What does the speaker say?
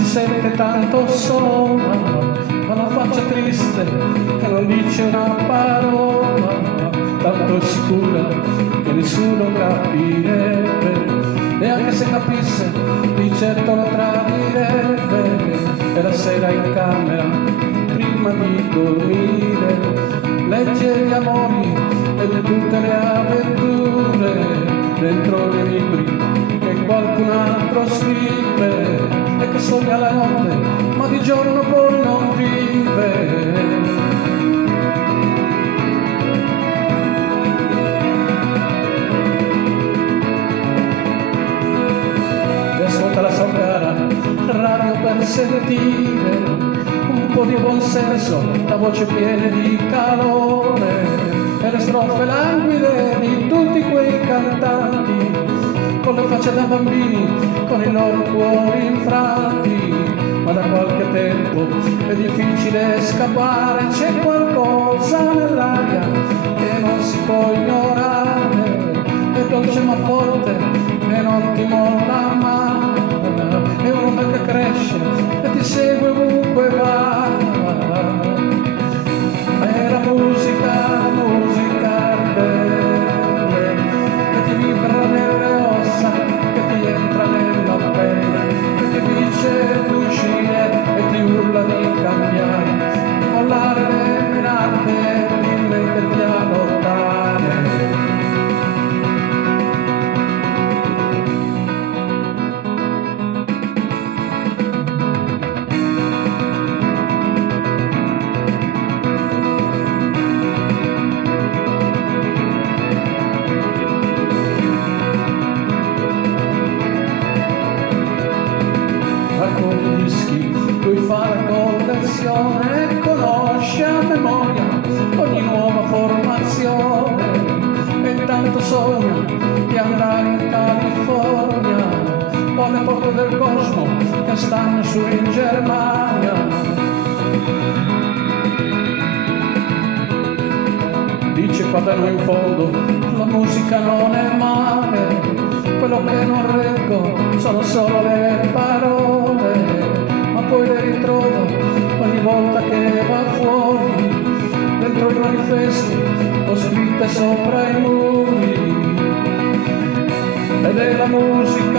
si sente tanto sola, ha una faccia triste e non dice una parola, tanto è sicura che nessuno capirebbe, e anche se capisse di certo lo tradirebbe. E la sera in camera prima di dormire legge gli amori e tutte le avventure dentro dei libri che qualcun altro scrive, e che sogna la notte ma di giorno poi non vive. La sua cara radio per sentire un po' di buonsenso, la voce piena di calore e le strofe languide di tutti quei cantanti con le facce da bambini, con i loro cuori infranti. Ma da qualche tempo è difficile scappare, c'è qualcosa nell'aria che non si può ignorare, è dolce ma forte e non ti molla mai. È un'onda che cresce e ti segue ovunque va. È la musica bella che ti vibra nelle ossa, che ti entra nella pelle, che ti dice di uscire e ti urla di cambiare, di mollare le minate, di metterti a lottare. Lui fa la collezione e conosce a memoria ogni nuova formazione, e tanto sogna di andare in California o alle porte del cosmo che stanno su in Germania. Dice qua da noi in fondo la musica non è male, quello che non reggo sono solo le parole, ma poi le ritrovo ogni volta che va fuori, dentro i manifesti o scritte sopra i muri. Ed è la musica